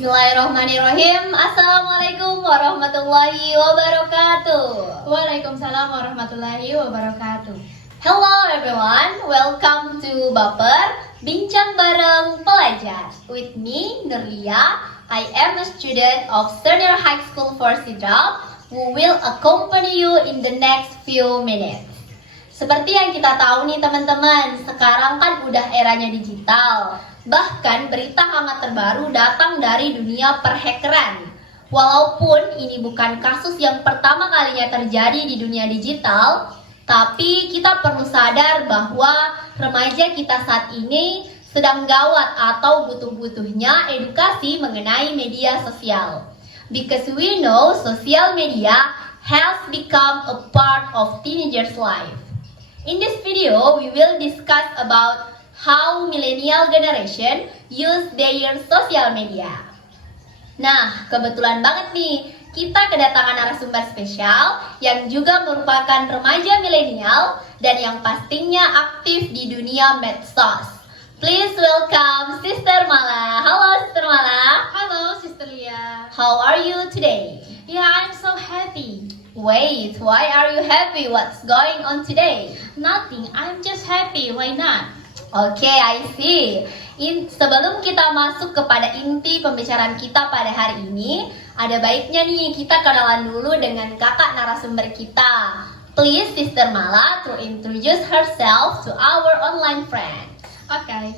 Bismillahirrahmanirrahim. Assalamualaikum warahmatullahi wabarakatuh. Waalaikumsalam warahmatullahi wabarakatuh. Hello everyone, welcome to Baper Bincang Bareng Pelajar. With me, Nurlia. I am a student of Senior High School for Sidrap who will accompany you in the next few minutes. Seperti yang kita tahu nih teman-teman, sekarang kan udah eranya digital. Bahkan berita hangat terbaru datang dari dunia perhackeran. Walaupun ini bukan kasus yang pertama kalinya terjadi di dunia digital, tapi kita perlu sadar bahwa remaja kita saat ini sedang gawat atau butuh-butuhnya edukasi mengenai media sosial. Because we know social media has become a part of teenagers' life. In this video, we will discuss about how millennial generation use their social media. Nah, kebetulan banget nih, kita kedatangan narasumber spesial yang juga merupakan remaja milenial dan yang pastinya aktif di dunia medsos. Please welcome Sister Mala. Halo Sister Mala. Halo Sister Lia. How are you today? Yeah, I'm so happy. Wait, why are you happy? What's going on today? Nothing, I'm just happy. Why not? Oke, I see. Sebelum kita masuk kepada inti pembicaraan kita pada hari ini, ada baiknya nih kita kenalan dulu dengan kakak narasumber kita. Please, Sister Mala to introduce herself to our online friend. Okay.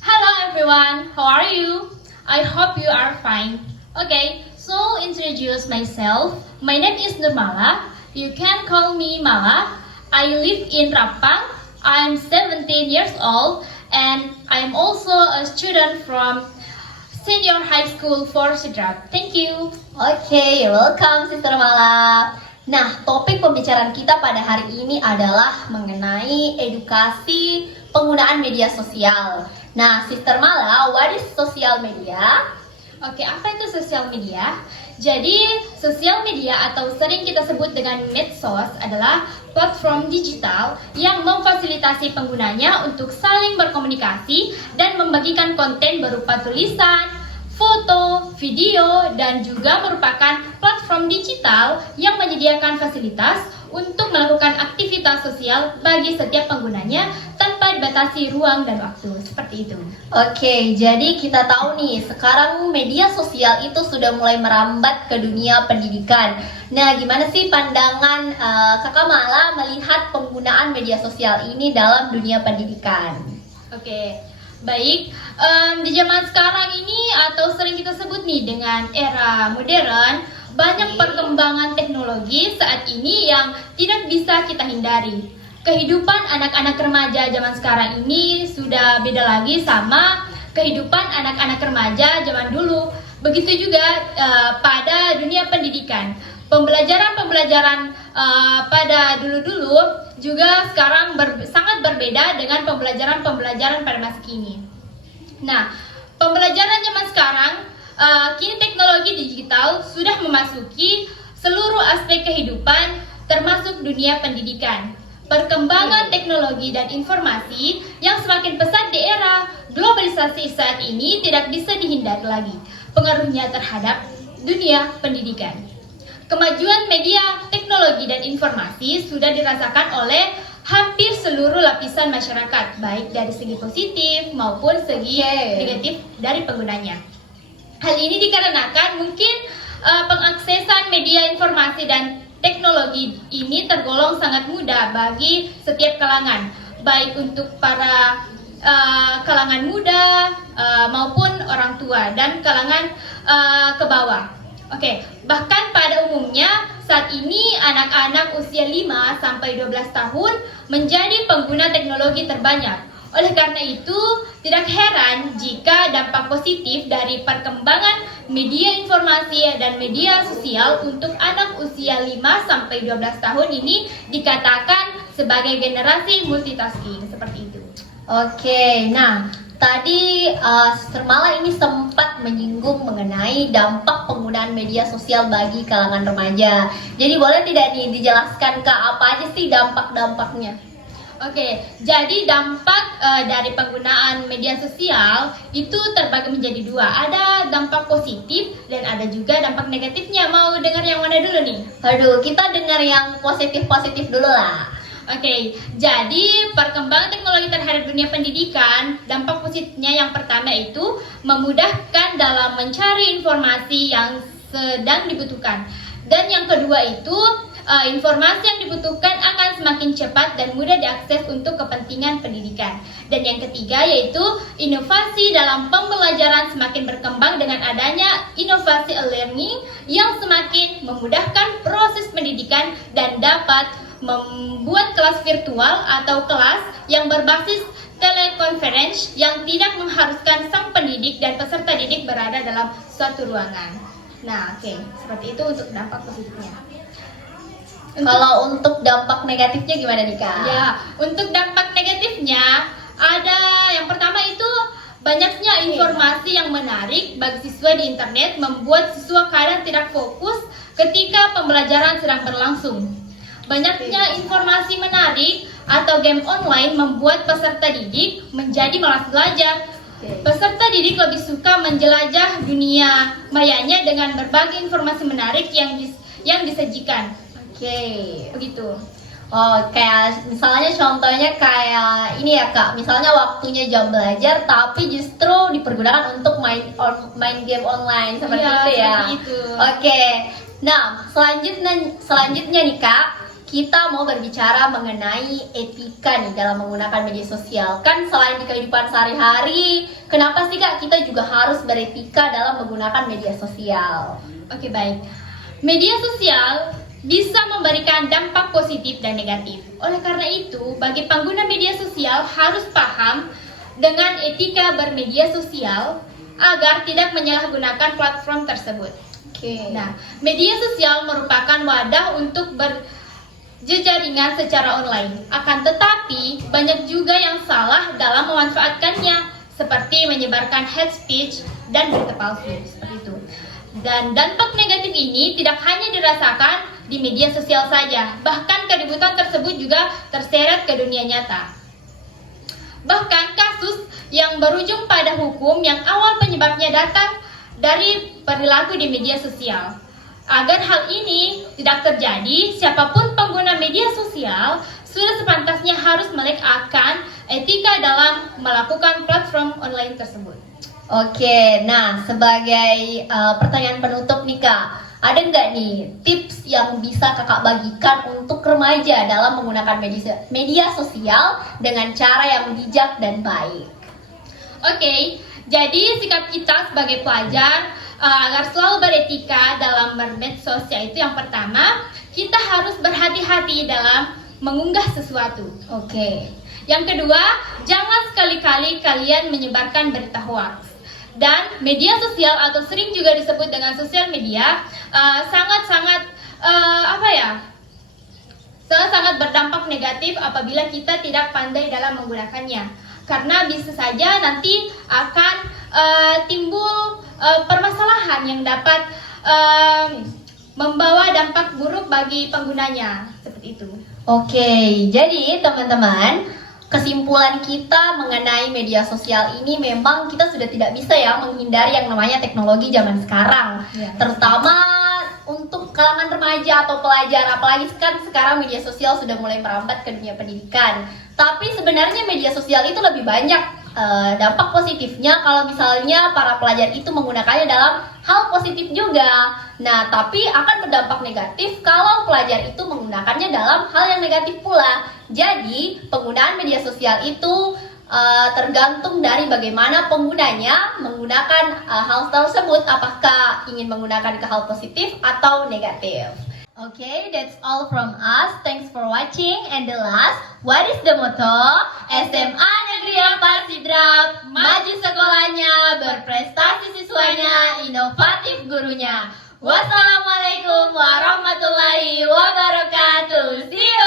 Hello everyone, how are you? I hope you are fine. Okay, so introduce myself. My name is Nurmala. You can call me Mala. I live in Rapang. I'm 17 years old and I'm also a student from Senior High School for Sidrap. Thank you. Oke, welcome Sister Mala. Nah, topik pembicaraan kita pada hari ini adalah mengenai edukasi penggunaan media sosial. Nah, Sister Mala, what is social media? Oke, apa itu sosial media? Jadi, sosial media atau sering kita sebut dengan medsos adalah platform digital yang memfasilitasi penggunanya untuk saling berkomunikasi dan membagikan konten berupa tulisan, foto, video, dan juga merupakan platform digital yang menyediakan fasilitas untuk melakukan aktivitas sosial bagi setiap penggunanya tanpa dibatasi ruang dan waktu, seperti itu. Oke, jadi kita tahu nih, sekarang media sosial itu sudah mulai merambat ke dunia pendidikan. Nah, gimana sih pandangan Kakak Mala melihat penggunaan media sosial ini dalam dunia pendidikan? Oke, baik. Di zaman sekarang ini atau sering kita sebut nih dengan era modern, banyak perkembangan teknologi saat ini yang tidak bisa kita hindari. Kehidupan anak-anak remaja zaman sekarang ini sudah beda lagi sama kehidupan anak-anak remaja zaman dulu. Begitu juga pada dunia pendidikan. Pembelajaran pada dulu-dulu juga sekarang sangat berbeda dengan pembelajaran pada masa kini. Nah, pembelajaran zaman sekarang, kini teknologi digital sudah memasuki seluruh aspek kehidupan termasuk dunia pendidikan. Perkembangan teknologi dan informasi yang semakin pesat di era globalisasi saat ini tidak bisa dihindari lagi pengaruhnya terhadap dunia pendidikan. Kemajuan media, teknologi, dan informasi sudah dirasakan oleh hampir seluruh lapisan masyarakat, baik dari segi positif maupun segi negatif dari penggunanya. Hal ini dikarenakan mungkin pengaksesan media informasi dan teknologi ini tergolong sangat mudah bagi setiap kalangan, baik untuk para kalangan muda maupun orang tua dan kalangan ke bawah. Oke, bahkan pada umumnya saat ini anak-anak usia 5 sampai 12 tahun menjadi pengguna teknologi terbanyak. Oleh karena itu, tidak heran jika dampak positif dari perkembangan media informasi dan media sosial untuk anak usia 5 sampai 12 tahun ini dikatakan sebagai generasi multitasking, seperti itu. Oke, nah tadi Sister Mala ini sempat menyinggung mengenai dampak penggunaan media sosial bagi kalangan remaja. Jadi boleh tidak nih dijelaskan Kak, apa aja sih dampak-dampaknya? Oke, jadi dampak dari penggunaan media sosial itu terbagi menjadi dua. Ada dampak positif dan ada juga dampak negatifnya. Mau dengar yang mana dulu nih? Aduh, kita dengar yang positif-positif dulu lah. Oke, jadi perkembangan teknologi terhadap dunia pendidikan, dampak positifnya yang pertama itu memudahkan dalam mencari informasi yang sedang dibutuhkan. Dan yang kedua itu informasi yang dibutuhkan akan semakin cepat dan mudah diakses untuk kepentingan pendidikan. Dan yang ketiga yaitu inovasi dalam pembelajaran semakin berkembang dengan adanya inovasi e-learning yang semakin memudahkan proses pendidikan dan dapat membuat kelas virtual atau kelas yang berbasis telekonferensi yang tidak mengharuskan sang pendidik dan peserta didik berada dalam suatu ruangan. Nah, oke, seperti itu untuk dampak positifnya. Kalau untuk dampak negatifnya gimana nih Kak? Ya, untuk dampak negatifnya ada yang pertama itu banyaknya informasi yang menarik bagi siswa di internet membuat siswa kadang tidak fokus ketika pembelajaran sedang berlangsung. Banyaknya informasi menarik atau game online membuat peserta didik menjadi malas belajar. Peserta didik lebih suka menjelajah dunia mayanya dengan berbagai informasi menarik yang disajikan. Begitu. Oh, kayak misalnya contohnya kayak ini ya Kak, misalnya waktunya jam belajar tapi justru dipergunakan untuk main game online seperti Iya, itu ya. seperti itu. Oke. Nah, selanjutnya nih Kak, kita mau berbicara mengenai etika nih dalam menggunakan media sosial. Kan selain di kehidupan sehari-hari, kenapa sih Kak kita juga harus beretika dalam menggunakan media sosial? Oke, baik. Media sosial bisa memberikan dampak positif dan negatif. Oleh karena itu, bagi pengguna media sosial harus paham dengan etika bermedia sosial agar tidak menyalahgunakan platform tersebut. Nah, media sosial merupakan wadah untuk berjejaringan secara online. Akan tetapi, banyak juga yang salah dalam memanfaatkannya, seperti menyebarkan hate speech dan berita palsu, seperti itu. Dan dampak negatif ini tidak hanya dirasakan di media sosial saja, bahkan keributan tersebut juga terseret ke dunia nyata. Bahkan kasus yang berujung pada hukum yang awal penyebabnya datang dari perilaku di media sosial. Agar hal ini tidak terjadi, siapapun pengguna media sosial sudah sepantasnya harus melek akan etika dalam melakukan platform online tersebut. Oke, nah sebagai pertanyaan penutup nih Kak, ada nggak nih tips yang bisa Kakak bagikan untuk remaja dalam menggunakan media sosial dengan cara yang bijak dan baik? Oke, jadi sikap kita sebagai pelajar agar selalu beretika dalam bermedsos, yaitu yang pertama, kita harus berhati-hati dalam mengunggah sesuatu. Yang kedua, jangan sekali-kali kalian menyebarkan berita hoax. Dan media sosial atau sering juga disebut dengan sosial media sangat-sangat sangat-sangat berdampak negatif apabila kita tidak pandai dalam menggunakannya. Karena bisa saja nanti akan timbul permasalahan yang dapat membawa dampak buruk bagi penggunanya, seperti itu. Oke, jadi teman-teman, kesimpulan kita mengenai media sosial ini memang kita sudah tidak bisa ya menghindari yang namanya teknologi zaman sekarang. Terutama untuk kalangan remaja atau pelajar, apalagi kan sekarang media sosial sudah mulai merambat ke dunia pendidikan. Tapi sebenarnya media sosial itu lebih banyak dampak positifnya kalau misalnya para pelajar itu menggunakannya dalam hal positif juga. Nah, tapi akan berdampak negatif kalau pelajar itu menggunakannya dalam hal yang negatif pula. Jadi, penggunaan media sosial itu tergantung dari bagaimana penggunanya menggunakan hal tersebut, apakah ingin menggunakan ke hal positif atau negatif. Okay, that's all from us. Thanks for watching. And the last, what is the motto? SMA Negeri 4 Sidrap, maju sekolahnya, berprestasi siswanya, inovatif gurunya. Wassalamualaikum warahmatullahi wabarakatuh. See you.